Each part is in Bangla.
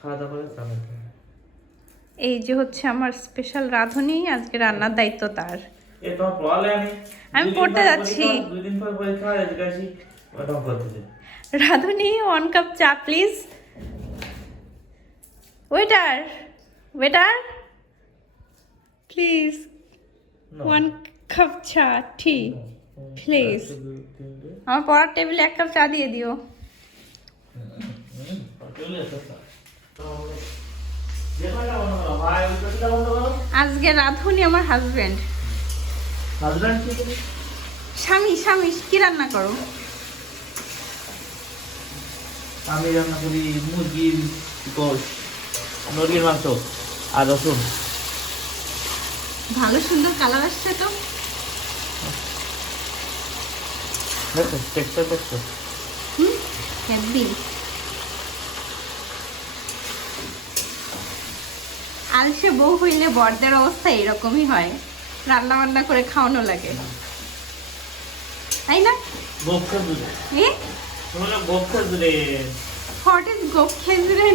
খাওয়া দাওয়া করে চালাতে এই যে হচ্ছে আমার স্পেশাল রাঁধুনি আজকে রান্নার দায়িত্ব তার। আমি পড়তে যাচ্ছি। পরীক্ষা, দুই দিন পর পরীক্ষা আজকে আসি ওটা করতেছে রাঁধুনি one cup cha please waiter waiter please one cup cha tea Please. আমার পড়ার টেবিলে এক কাপ চা দিয়ে দিও। আজকে রাঁধুনি আমার হাজবেন্ড? স্বামী স্বামী কি রান্না করো? আমি রান্না করি মুরগির গোশ মুরগির মাংস আর রসুন। ভালো সুন্দর কালার আসছে তো। দেখো টেক্সচার দেখছ হুম আলসে বউ হইলে বরদের অবস্থা এরকমই হয়। রান্না বান্না করে খাওয়ানো লাগে। তাই না? গোপ হোয়াট ইজ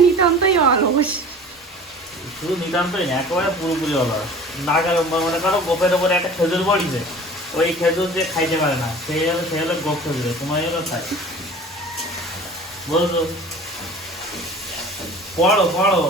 নিতান্তই অলস। শুধু নিতান্তই না একেবারে পুরোপুরি মনে করো গোপের ওপরে একটা খেজুর পড়িছে ওই খেজুর যে খাইতে পারে না। সেই হলো সেই হলো গোপ খেজুরে তোমার হলো খাই পড়ো পড়ো।